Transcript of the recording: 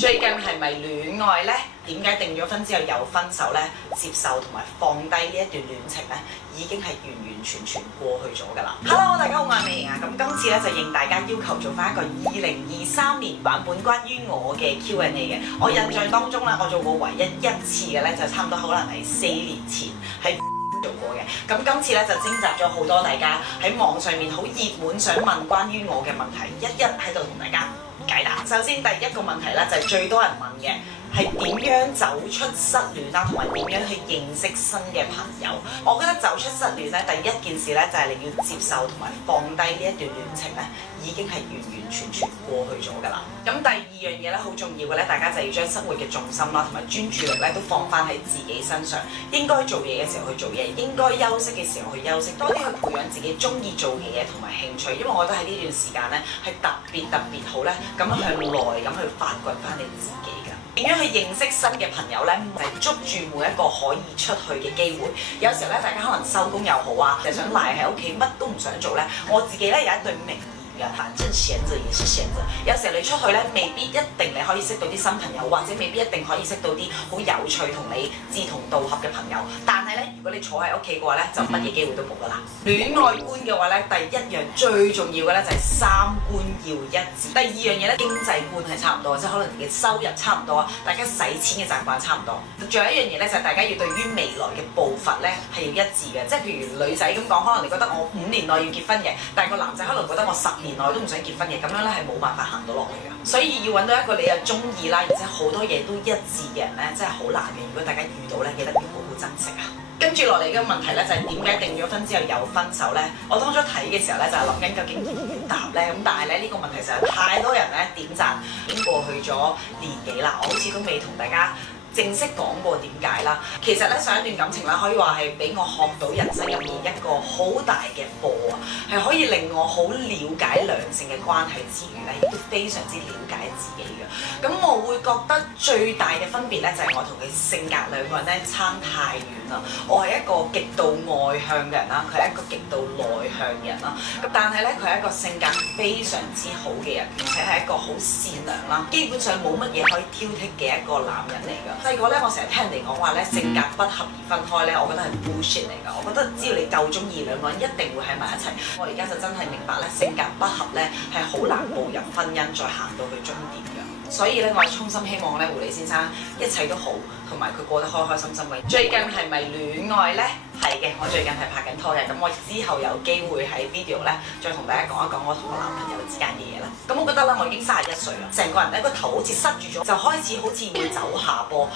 最近係咪戀愛呢？點解訂咗婚之後又分手呢？接受同埋放低呢一段戀情呢，已經係完完全全過去咗㗎啦。Hello， 大家好，我係美瑩啊。咁今次咧就應大家要求做翻一個2023年版本關於我嘅 Q&A 嘅。我印象當中咧，我做過唯一一次嘅咧，就差唔多可能係4年前係做過嘅。咁今次咧就徵集咗好多大家喺網上面好熱門想問關於我嘅問題，一一喺度同大家解答。首先第一個問題咧就係最多人問嘅。係點樣走出失戀啦，同埋點樣去認識新嘅朋友？我覺得走出失戀咧，第一件事咧就係你要接受同埋放低呢一段戀情咧，已經係完完全全過去咗㗎啦。咁第二樣嘢咧好重要嘅咧，大家就要將生活嘅重心啦，同埋專注力咧都放翻喺自己身上。應該做嘢嘅時候去做嘢，應該休息嘅時候去休息，多啲去培養自己中意做嘅嘢同埋興趣。因為我覺得喺呢段時間咧係特別好咧，咁向內咁去發掘翻你自己㗎。點樣去認識新嘅朋友呢？就係捉住每一個可以出去嘅機會。有時候咧，大家可能收工又好啊，就想賴喺屋企，乜都唔想做呢。我自己咧有一對名言㗎，反正閒着也是閒着。有時候你出去咧，未必一定你可以識到啲新朋友，或者未必一定可以識到啲好有趣同你志同道合嘅朋友。但係咧，如果你坐喺屋企嘅話咧，就乜嘢機會都冇㗎啦。戀愛觀嘅話咧，第一樣最重要嘅咧就係三觀要一致。第二樣嘢咧，經濟觀係差唔多，即係可能你嘅收入差唔多，大家使錢嘅習慣差唔多。仲有一樣嘢咧，就係大家要對於未來嘅步伐咧係要一致嘅。即係譬如女仔咁講，可能你覺得我5年內要結婚嘅，但係個男仔可能覺得我10年內都唔想結婚嘅，咁樣咧係冇辦法行到落去㗎。所以要揾到一個你又中意啦，而且好多嘢都一致嘅人咧，真係好難嘅。如果大家遇到咧，記得要好好珍惜啊！跟住落嚟嘅問題咧，就係點解訂咗婚之後又分手咧？我當初睇嘅時候咧，就係諗緊究竟要唔要答咧。咁但係咧，呢個問題實在太多人咧點讚，已經過去咗年幾啦，我好似都未同大家正式講過點解啦。其實咧，上一段感情咧，可以話係俾我學到人生入面一個好大嘅課啊，係可以令我好了解兩性嘅關係之餘咧，亦都非常之了解自己嘅。咁我會覺得最大嘅分別咧，就係我同佢性格兩個人咧差太遠啦。我係一個極度外向嘅人啦，佢係一個極度內向嘅人啦。咁但係咧，佢係一個性格非常之好嘅人，而且係一個好善良啦，基本上冇乜嘢可以挑剔嘅一個男人嚟㗎。細個咧，我成日聽人哋講話咧，性格不合而分開咧，我覺得係 bullshit 嚟㗎。我覺得只要你夠中意，兩個人一定會喺埋一齊。我而家就真係明白咧，性格不合咧係好難步入婚姻，再行到去終點㗎。所以咧，我係衷心希望咧，狐狸先生一切都好，同埋佢過得開開心心嘅。最近係咪戀愛呢？係嘅，我最近係拍緊拖嘅。咁我之後有機會喺 video 咧，再同大家講一講我同我男朋友之間嘅嘢啦。咁我覺得咧，我已經31歲啦，成個人咧個頭好似塞住咗，就開始好似會走下坡。